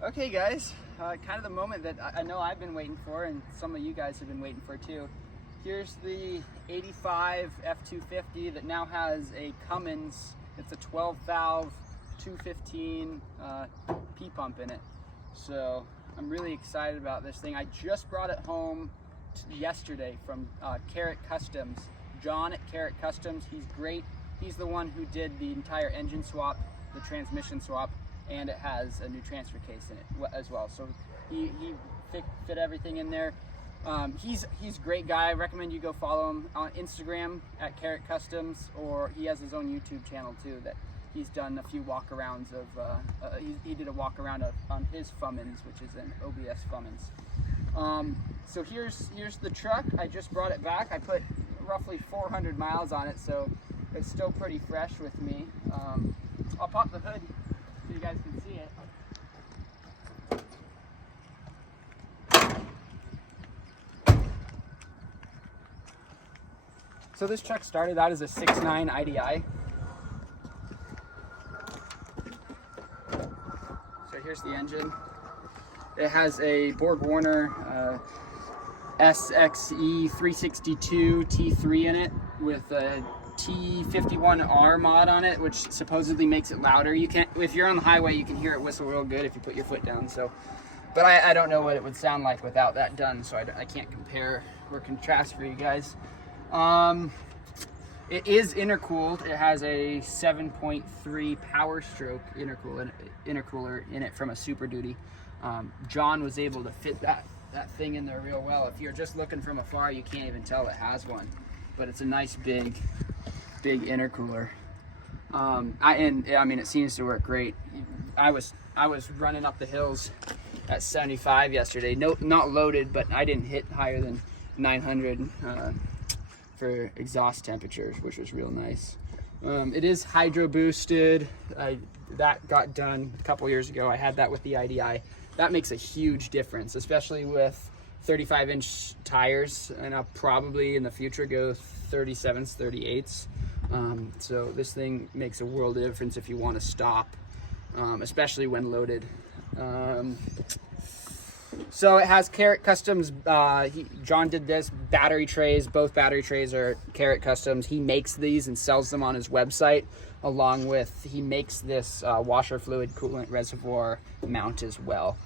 Okay guys, kind of the moment that I know I've been waiting for and some of you guys have been waiting for too. Here's the 85 F250 that now has a Cummins. It's a 12 valve 215 P pump in it. So I'm really excited about this thing. I just brought it home yesterday from Carrot Customs. John at Carrot Customs, he's great. He's the one who did the entire engine swap, the transmission swap, and it has a new transfer case in it as well. So he fit everything in there. He's a great guy. I recommend you go follow him on Instagram at Carrot Customs, or he has his own YouTube channel too that he's done a few walkarounds of. He did a walkaround on his Fummins, which is an OBS Fummins. So here's the truck. I just brought it back. I put roughly 400 miles on it, so it's still pretty fresh with me. I'll pop the hood so you guys can see it. So this truck started out as a 6.9 IDI. So here's the engine. It has a Borg Warner SXE 362 T3 in it with a T51R mod on it, which supposedly makes it louder. You can't, if you're on the highway, you can hear it whistle real good if you put your foot down. So, but I don't know what it would sound like without that done, so I can't compare or contrast for you guys. It is intercooled. It has a 7.3 power stroke intercooler in it from a Super Duty. John was able to fit that thing in there real well. If you're just looking from afar, you can't even tell it has one, but it's a nice big intercooler. I mean, it seems to work great. I was running up the hills at 75 yesterday, not loaded, but I didn't hit higher than 900 for exhaust temperatures, which was real nice. It is hydro boosted. That got done a couple years ago. I had that with the IDI. That makes a huge difference, especially with 35-inch tires, and I'll probably in the future go 37s, 38s. So this thing makes a world of difference if you want to stop, especially when loaded. So it has Carrot Customs. John did this battery trays. Both battery trays are Carrot Customs. He makes these and sells them on his website, along with he makes this washer fluid coolant reservoir mount as well.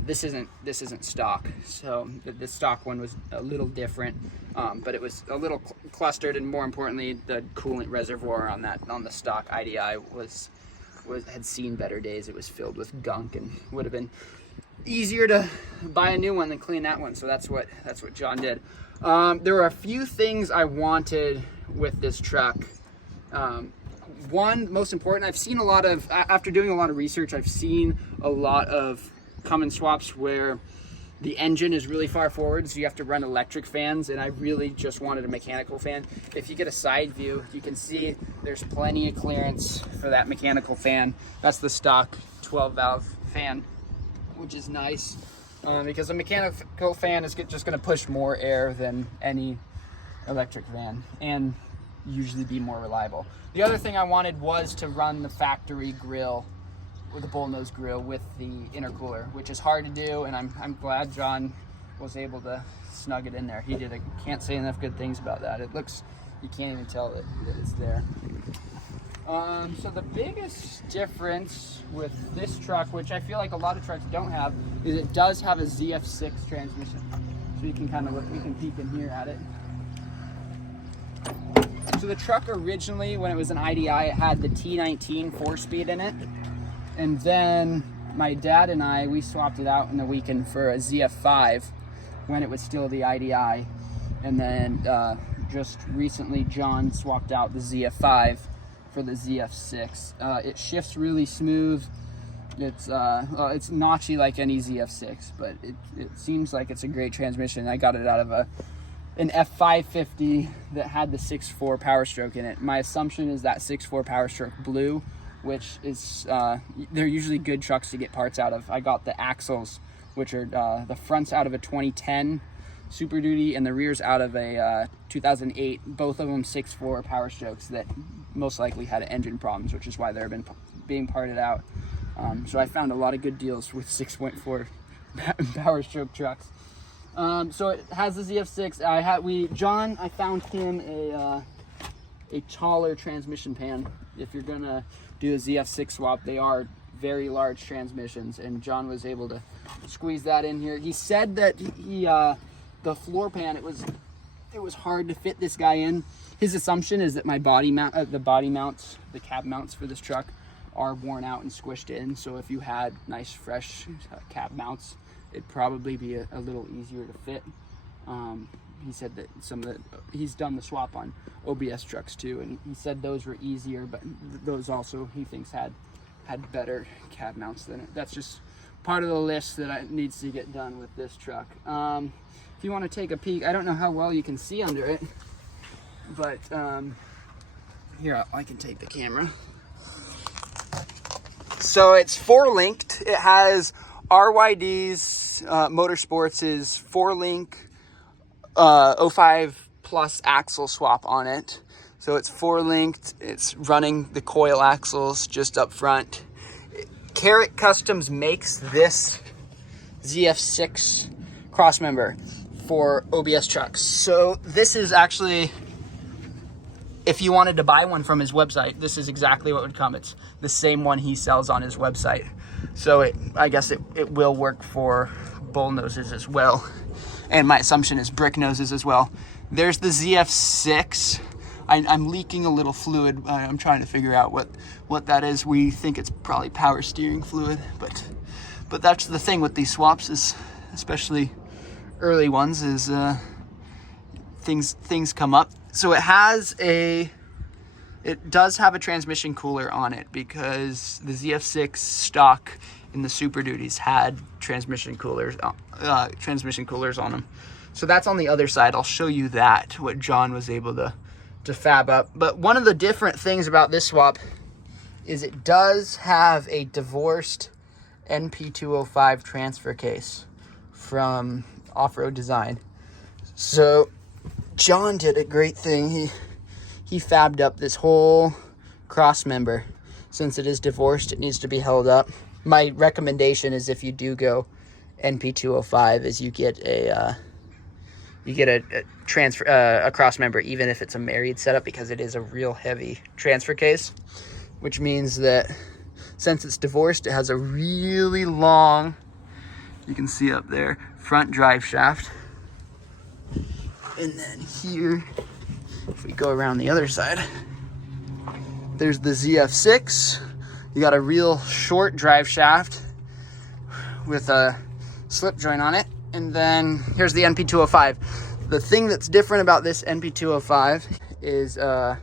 This isn't stock, so the stock one was a little different, but it was a little clustered, and more importantly, the coolant reservoir on the stock IDI had seen better days. It was filled with gunk and would have been easier to buy a new one than clean that one. So that's what John did. There were a few things I wanted with this truck. One, most important, I've seen a lot of, after doing a lot of research, I've seen a lot of Cummins swaps where the engine is really far forward, so you have to run electric fans, and I really just wanted a mechanical fan. If you get a side view, you can see there's plenty of clearance for that mechanical fan. That's the stock 12 valve fan, which is nice, because a mechanical fan is just going to push more air than any electric fan and usually be more reliable. The other thing I wanted was to run the factory grill with the Bullnose grill with the intercooler, which is hard to do, and I'm glad John was able to snug it in there. He did. Can't say enough good things about that. It looks, you can't even tell that it's there. So the biggest difference with this truck, which I feel like a lot of trucks don't have, is it does have a Zf6 transmission. So you can kind of look, we can peek in here at it. So the truck originally, when it was an IDI, it had the T19 4-speed in it. And then my dad and we swapped it out in the weekend for a Zf6 when it was still the IDI. And then just recently, John swapped out the Zf6 for the Zf6. It shifts really smooth. It's notchy like any Zf6, but it seems like it's a great transmission. I got it out of an F250 that had the 6.4 power stroke in it. My assumption is that 6.4 power stroke blew, which is, they're usually good trucks to get parts out of. I got the axles, which are the front's out of a 2010 Super Duty and the rear's out of a 2008, both of them 6.4 power strokes that most likely had engine problems, which is why they're being parted out. So I found a lot of good deals with 6.4 power stroke trucks. So it has the Zf6. I found him a taller transmission pan. If you're gonna do a Zf6 swap, they are very large transmissions, and John was able to squeeze that in here. He said that the floor pan, it was hard to fit this guy in. His assumption is that my body mount, the cab mounts for this truck are worn out and squished in. So if you had nice fresh cab mounts, it'd probably be a little easier to fit. He said that he's done the swap on OBS trucks too, and he said those were easier, but those also he thinks had better cab mounts than it. That's just part of the list that needs to get done with this truck. If you want to take a peek, I don't know how well you can see under it, but here, I can take the camera. So it's 4-linked. It has RYD's Motorsports' 4-link 05 plus axle swap on it. So it's 4-linked. It's running the coil axles just up front. Carrot Customs makes this Zf6 crossmember for OBS trucks. So this is actually, if you wanted to buy one from his website, this is exactly what would come. It's the same one he sells on his website. So I guess it will work for Bullnoses as well. And my assumption is brick noses as well. There's the Zf6. I'm leaking a little fluid. I'm trying to figure out what that is. We think it's probably power steering fluid, but that's the thing with these swaps, is especially early ones, is things come up. So it does have a transmission cooler on it, because the Zf6 stock in the Super Duties had transmission coolers on them. So that's on the other side. I'll show you that, what John was able to fab up. But one of the different things about this swap is it does have a divorced Np205 transfer case from Off-Road Design. So John did a great thing. He fabbed up this whole cross member. Since it is divorced, it needs to be held up. My recommendation is, if you do go Np205, is you get a transfer a cross member, even if it's a married setup, because it is a real heavy transfer case, which means that since it's divorced, it has a really long, you can see up there, front drive shaft. And then here, if we go around the other side, there's the Zf6. You got a real short drive shaft with a slip joint on it. And then here's the Np205. The thing that's different about this Np205 is that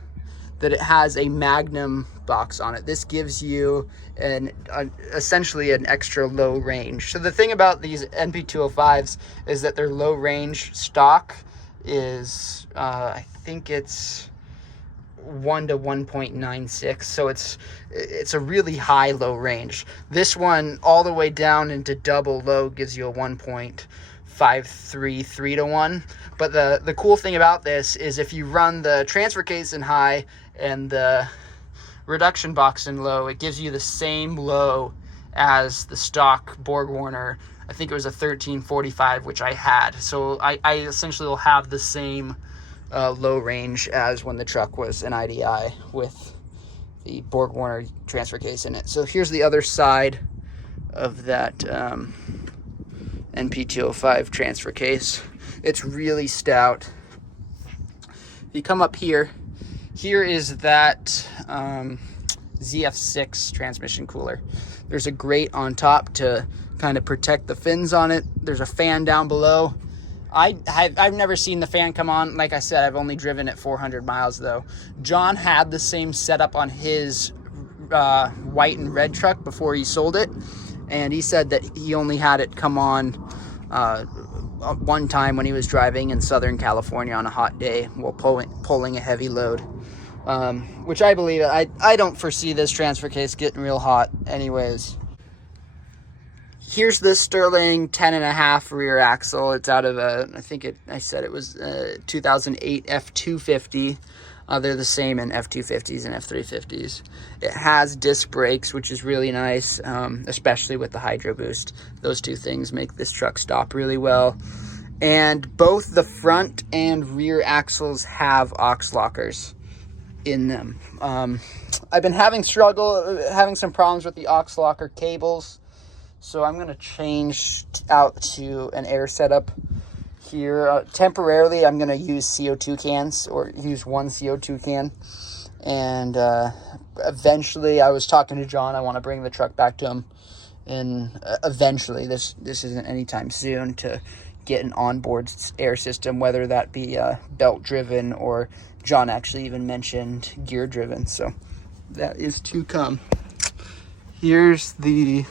it has a Magnum box on it. This gives you essentially an extra low range. So the thing about these Np205s is that their low range stock is, I think it's 1 to 1.96, so it's a really high low range. This one all the way down into double low gives you a 1.53 3 to 1. But the cool thing about this is, if you run the transfer case in high and the reduction box in low, it gives you the same low as the stock BorgWarner. I think it was a 1345, which I had. So I essentially will have the same low range as when the truck was an IDI with the BorgWarner transfer case in it. So here's the other side of that Np205 transfer case. It's really stout. If you come up here is that Zf6 transmission cooler. There's a grate on top to kind of protect the fins on it. There's a fan down below. I've never seen the fan come on. Like I said, I've only driven it 400 miles though. John had the same setup on his white and red truck before he sold it, and he said that he only had it come on one time when he was driving in Southern California on a hot day while pulling a heavy load, which I believe. I don't foresee this transfer case getting real hot anyways. Here's the Sterling 10.5 rear axle. It's out of I said it was 2008 F250. They're the same in F250s and F350s. It has disc brakes, which is really nice, especially with the hydroboost. Those two things make this truck stop really well. And both the front and rear axles have aux lockers in them. I've been having some problems with the aux locker cables, so I'm going to change out to an air setup here. Temporarily, I'm going to use CO2 cans, or use one CO2 can. And eventually, I was talking to John, I want to bring the truck back to him. And eventually, this isn't anytime soon, to get an onboard air system, whether that be belt driven, or John actually even mentioned gear driven. So that is to come. Here's the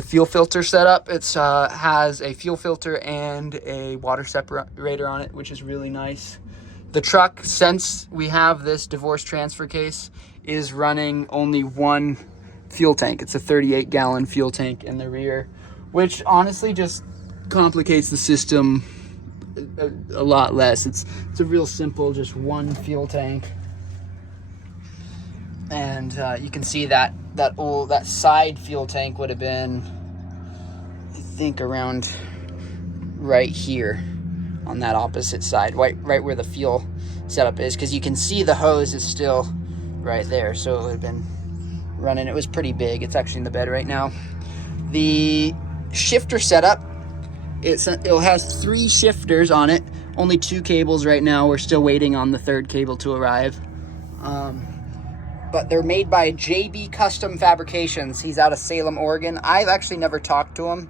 fuel filter setup. It's has a fuel filter and a water separator on it, which is really nice. The truck, since we have this divorce transfer case, is running only one fuel tank. It's a 38-gallon fuel tank in the rear, which honestly just complicates the system a lot less. It's a real simple, just one fuel tank. And you can see that side fuel tank would have been, I think, around right here on that opposite side, right where the fuel setup is, because you can see the hose is still right there. So it would have been running. It was pretty big. It's actually in the bed right now. The shifter setup, it has 3 shifters on it, only 2 cables right now. We're still waiting on the 3rd cable to arrive. But they're made by JB Custom Fabrications. He's out of Salem, Oregon. I've actually never talked to him,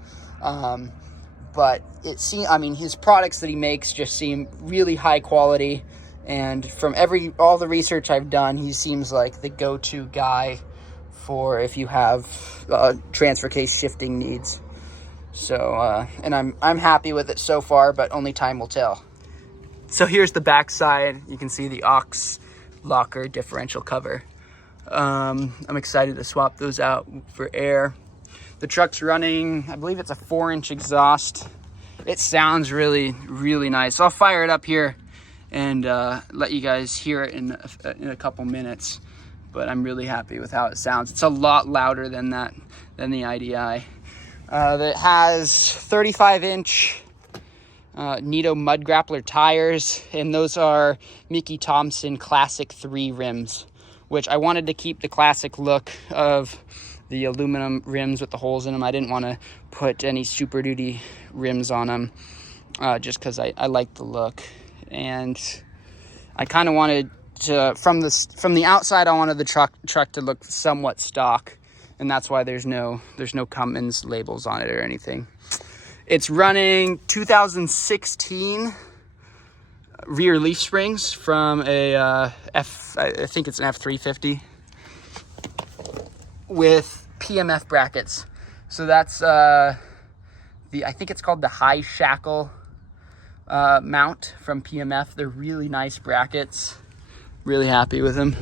but his products that he makes just seem really high quality. And from all the research I've done, he seems like the go-to guy for if you have transfer case shifting needs. So, and I'm happy with it so far, but only time will tell. So here's the back side. You can see the aux locker differential cover. I'm excited to swap those out for air. The truck's running, I believe it's a 4-inch exhaust. It sounds really, really nice. I'll fire it up here and let you guys hear it in a couple minutes. But I'm really happy with how it sounds. It's a lot louder than the IDI. That has 35-inch Nito Mud Grappler tires, and those are Mickey Thompson Classic 3 rims, which I wanted to keep the classic look of the aluminum rims with the holes in them. I didn't want to put any Super Duty rims on them, just because I like the look. And I kind of wanted to, from the outside, I wanted the truck to look somewhat stock. And that's why there's no Cummins labels on it or anything. It's running 2016 rear leaf springs from I think it's an F350 with PMF brackets. So that's I think it's called the high shackle mount from PMF. They're really nice brackets. Really happy with them.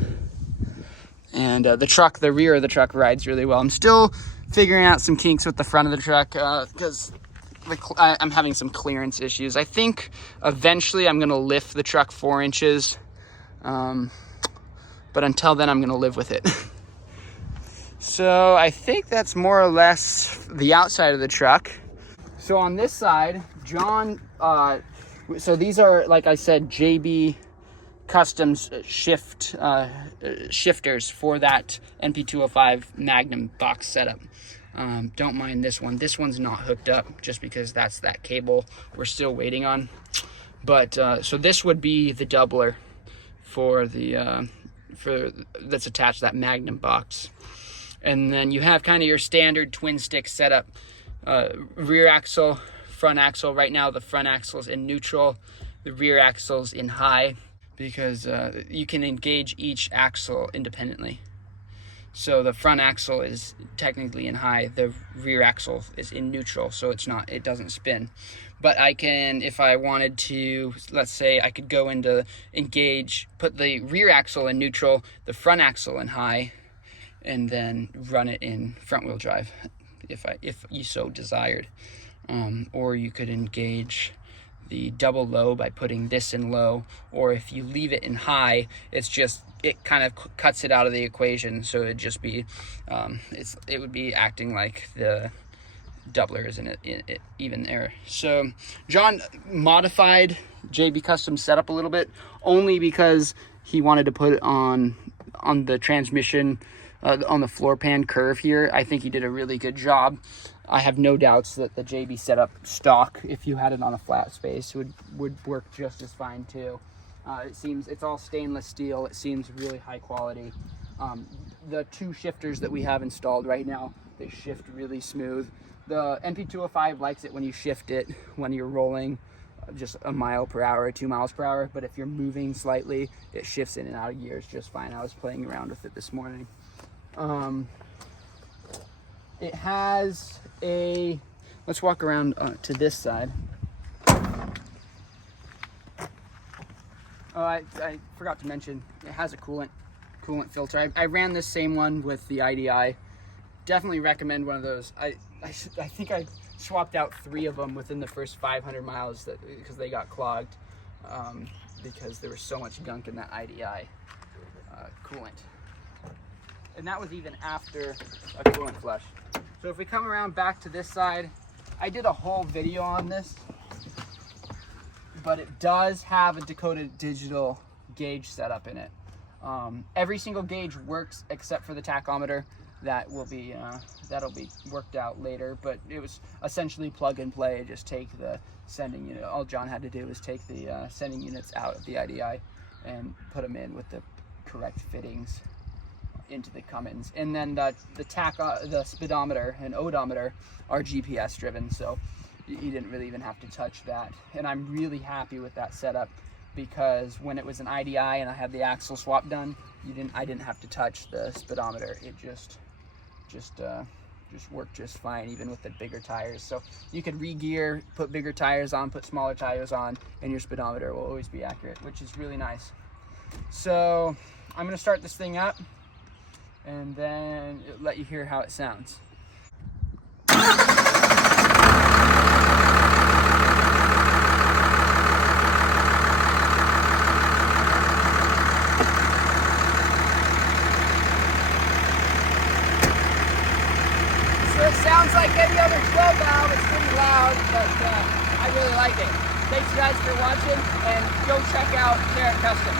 And the rear of the truck rides really well. I'm still figuring out some kinks with the front of the truck because I'm having some clearance issues. I think eventually I'm going to lift the truck 4 inches. But until then, I'm going to live with it. So I think that's more or less the outside of the truck. So on this side, John, so these are, like I said, JB Custom shifters for that Np205 Magnum box setup. Don't mind this one. This one's not hooked up just because that's that cable we're still waiting on. But so this would be the doubler for that's attached to that Magnum box. And then you have kind of your standard twin stick setup. Rear axle, front axle. Right now the front axle's in neutral, the rear axle's in high, because you can engage each axle independently. So the front axle is technically in high, the rear axle is in neutral, so it doesn't spin. But I can, if I wanted to, let's say I could go into engage, put the rear axle in neutral, the front axle in high, and then run it in front wheel drive if you so desired. Or you could engage the double low by putting this in low, or if you leave it in high, it kind of cuts it out of the equation. So it'd just be, it would be acting like the doubler is in it even there. So John modified JB Custom setup a little bit, only because he wanted to put it on the transmission, on the floor pan curve here. I think he did a really good job. I have no doubts that the JB setup stock, if you had it on a flat space, would work just as fine too. It's all stainless steel. It seems really high quality. The 2 shifters that we have installed right now, they shift really smooth. The Np205 likes it when you shift it when you're rolling just a mile per hour or 2 miles per hour, but if you're moving slightly, it shifts in and out of gears just fine. I was playing around with it this morning. It has a, let's walk around to this side. Oh, I forgot to mention, it has a coolant filter. I ran this same one with the IDI. Definitely recommend one of those. I think I swapped out 3 of them within the first 500 miles because they got clogged, because there was so much gunk in that IDI coolant. And that was even after a coolant flush. So if we come around back to this side, I did a whole video on this, but it does have a Dakota Digital gauge setup in it. Every single gauge works except for the tachometer. That'll be worked out later, but it was essentially plug and play. Just take the sending unit. All John had to do was take the sending units out of the IDI and put them in with the correct fittings into the Cummins. And then the speedometer and odometer are GPS driven, so you didn't really even have to touch that. And I'm really happy with that setup, because when it was an IDI and I had the axle swap done, I didn't have to touch the speedometer. It just worked just fine, even with the bigger tires. So you could re-gear, put bigger tires on, put smaller tires on, and your speedometer will always be accurate, which is really nice. So I'm gonna start this thing up and then let you hear how it sounds. It sounds like any other 12 valve. It's pretty loud, but I really like it. Thanks guys for watching, and go check out JB Custom.